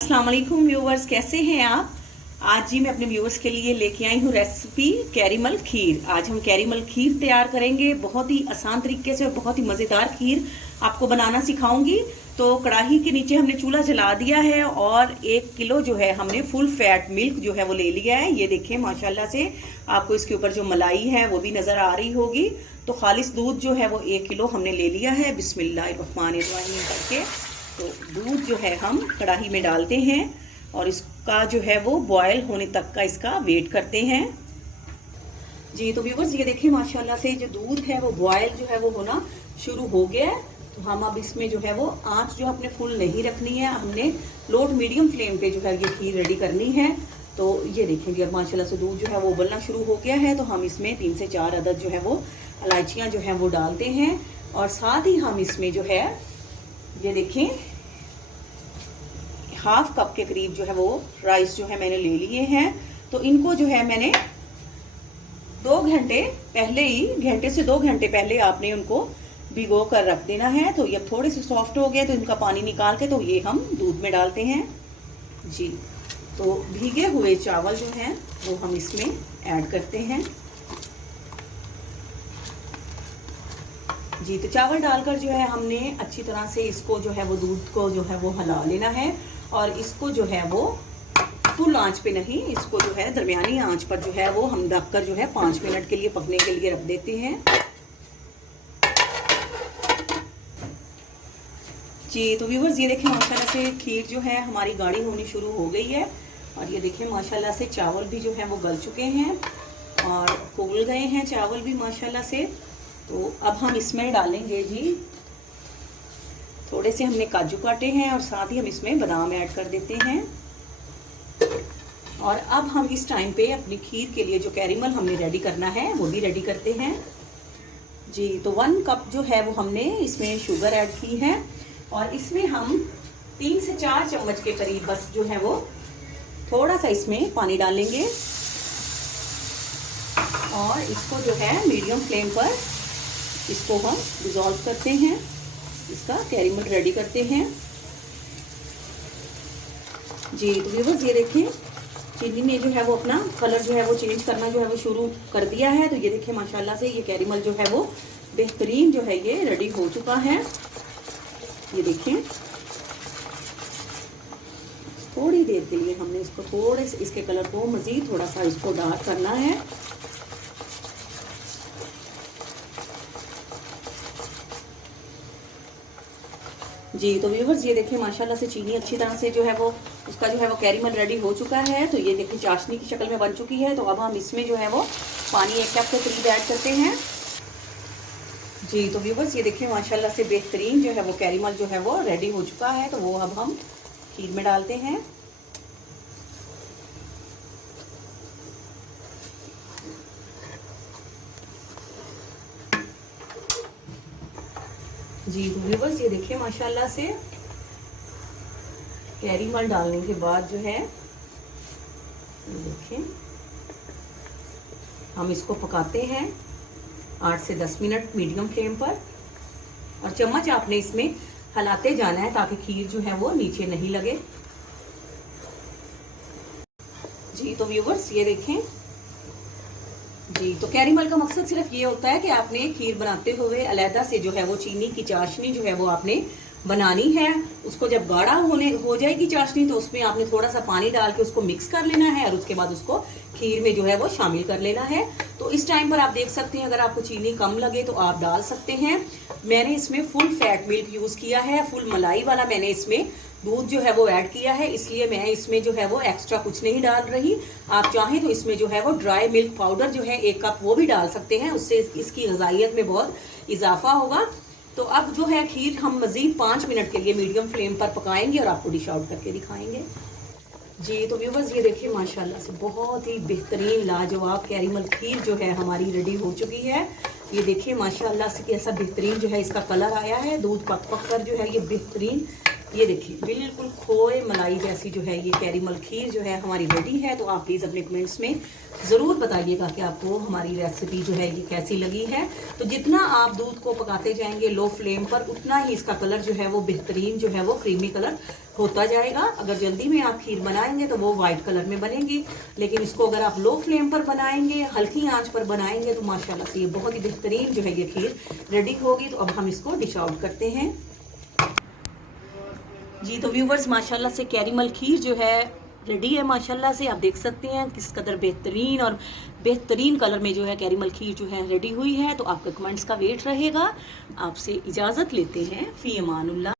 अस्सलाम वालेकुम व्यूवर्स, कैसे हैं आप। आज जी मैं अपने व्यूवर्स के लिए लेके आई हूँ रेसिपी कैरीमल खीर। आज हम कैरीमल खीर तैयार करेंगे, बहुत ही आसान तरीके से और बहुत ही मज़ेदार खीर आपको बनाना सिखाऊंगी। तो कढ़ाई के नीचे हमने चूल्हा जला दिया है और 1 किलो जो है हमने फुल फैट मिल्क जो है वो ले लिया है। ये देखें माशाल्लाह से आपको इसके ऊपर जो मलाई है वो भी नज़र आ रही होगी। तो खालिस दूध जो है वो 1 किलो हमने ले लिया है। बिस्मिल्लाहिर्रहमानिर्रहीम करके तो दूध जो है हम कढ़ाई में डालते हैं और इसका जो है वो बॉयल होने तक का इसका वेट करते हैं। जी तो व्यूवर्स ये देखिए माशाल्लाह से जो दूध है वो बॉयल जो है वो होना शुरू हो गया है। तो हम अब इसमें जो है वो आंच जो अपने फुल नहीं रखनी है, हमने लो टू मीडियम फ्लेम पे जो है ये खीर रेडी करनी है। तो ये देखेंगे अब माशाल्लाह से दूध जो है वो उबलना शुरू हो गया है। तो हम इसमें 3 से 4 अदद जो है वो इलायचियाँ जो है वो डालते हैं और साथ ही हम इसमें जो है ये देखें हाफ कप के करीब जो है वो राइस जो है मैंने ले लिए हैं। तो इनको जो है मैंने 2 घंटे पहले ही, घंटे से 2 घंटे पहले आपने उनको भिगो कर रख देना है। तो ये थोड़े से सॉफ्ट हो गए तो इनका पानी निकाल के तो ये हम दूध में डालते हैं। जी तो भीगे हुए चावल जो हैं वो हम इसमें ऐड करते हैं। जी तो चावल डालकर जो है हमने अच्छी तरह से इसको जो है वो दूध को जो है वो हिला लेना है और इसको जो है वो फुल आंच पे नहीं, इसको जो है दरमियानी आंच पर जो है वो हम ढककर जो है 5 मिनट के लिए पकने के लिए रख देते हैं। जी तो व्यूवर्स ये देखें माशाल्लाह से खीर जो है हमारी गाढ़ी होनी शुरू हो गई है और ये देखें माशाल्लाह से चावल भी जो है वो गल चुके हैं और फूल गए हैं चावल भी माशाल्लाह से। तो अब हम इसमें डालेंगे जी थोड़े से हमने काजू काटे हैं और साथ ही हम इसमें बादाम ऐड कर देते हैं। और अब हम इस टाइम पे अपनी खीर के लिए जो कैरेमल हमने रेडी करना है वो भी रेडी करते हैं। जी तो 1 कप जो है वो हमने इसमें शुगर ऐड की है और इसमें हम 3 से 4 चम्मच के करीब बस जो है वो थोड़ा सा इसमें पानी डालेंगे और इसको जो है मीडियम फ्लेम पर इसको हम डिज़ोल्व करते हैं, इसका कैरेमल रेडी करते हैं। जी तो व्यूअर्स ये देखें चीनी ने जो है वो अपना कलर जो है वो चेंज करना जो है वो शुरू कर दिया है। तो ये देखें माशाल्लाह से ये कैरेमल जो है वो बेहतरीन जो है ये रेडी हो चुका है। ये देखें थोड़ी देर के लिए हमने इसको थोड़े से इसके कलर को मज़ीद थोड़ा सा इसको डार्क करना है। जी तो व्यूवर्स ये देखिए माशाल्लाह से चीनी अच्छी तरह से जो है वो उसका जो है वो कैरेमल रेडी हो चुका है। तो ये देखिए चाशनी की शक्ल में बन चुकी है। तो अब हम इसमें जो है वो पानी 1 कप के करीब ऐड करते हैं। जी तो व्यूवर्स ये देखिए माशाल्लाह से बेहतरीन जो है वो कैरेमल जो है वो रेडी हो चुका है। तो वो अब हम खीर में डालते हैं। जी तो व्यूवर्स ये देखिए माशाल्लाह से कैरेमल डालने के बाद जो है देखिए हम इसको पकाते हैं 8 से 10 मिनट मीडियम फ्लेम पर और चम्मच आपने इसमें हिलाते जाना है ताकि खीर जो है वो नीचे नहीं लगे। जी तो व्यूवर्स ये देखें जी तो कैरेमल का मकसद सिर्फ ये होता है कि आपने खीर बनाते हुए अलहदा से जो है वो चीनी की चाशनी जो है वो आपने बनानी है। उसको जब गाढ़ा हो जाएगी चाशनी तो उसमें आपने थोड़ा सा पानी डाल के उसको मिक्स कर लेना है और उसके बाद उसको खीर में जो है वो शामिल कर लेना है। तो इस टाइम पर आप देख सकते हैं अगर आपको चीनी कम लगे तो आप डाल सकते हैं। मैंने इसमें फुल फैट मिल्क यूज़ किया है, फुल मलाई वाला मैंने इसमें दूध जो है वो ऐड किया है, इसलिए मैं इसमें जो है वो एक्स्ट्रा कुछ नहीं डाल रही। आप चाहें तो इसमें जो है वो ड्राई मिल्क पाउडर जो है 1 कप वो भी डाल सकते हैं, उससे इसकी ग़िज़ाइयत में बहुत इजाफा होगा। तो अब जो है खीर हम मज़ीद 5 मिनट के लिए मीडियम फ्लेम पर पकाएंगे और आपको डिश आउट करके दिखाएंगे। जी तो व्यूवर्स ये देखिए माशाल्लाह से बहुत ही बेहतरीन लाजवाब कैरेमल खीर जो है हमारी रेडी हो चुकी है। ये देखिए माशाल्लाह से कैसा बेहतरीन जो है इसका कलर आया है। दूध पक कर जो है ये बेहतरीन ये देखिए बिल्कुल खोए मलाई जैसी जो है ये कैरीमल खीर जो है हमारी रेडी है। तो आप प्लीज़ अपने कमेंट्स में ज़रूर बताइएगा कि आपको हमारी रेसिपी जो है ये कैसी लगी है। तो जितना आप दूध को पकाते जाएंगे लो फ्लेम पर, उतना ही इसका कलर जो है वो बेहतरीन जो है वो क्रीमी कलर होता जाएगा। अगर जल्दी में आप खीर बनाएंगे तो वो वाइट कलर में बनेगी, लेकिन इसको अगर आप लो फ्लेम पर बनाएंगे, हल्की आंच पर बनाएंगे, तो माशाल्लाह से ये बहुत ही बेहतरीन जो है ये खीर रेडी होगी। तो अब हम इसको डिश आउट करते हैं जी। तो व्यूवर्स माशाल्लाह से कैरीमल खीर जो है रेडी है माशाल्लाह से। आप देख सकते हैं किस कदर बेहतरीन और बेहतरीन कलर में जो है कैरीमल खीर जो है रेडी हुई है। तो आपके कमेंट्स का वेट रहेगा। आपसे इजाज़त लेते हैं। फी अमानुल्लाह।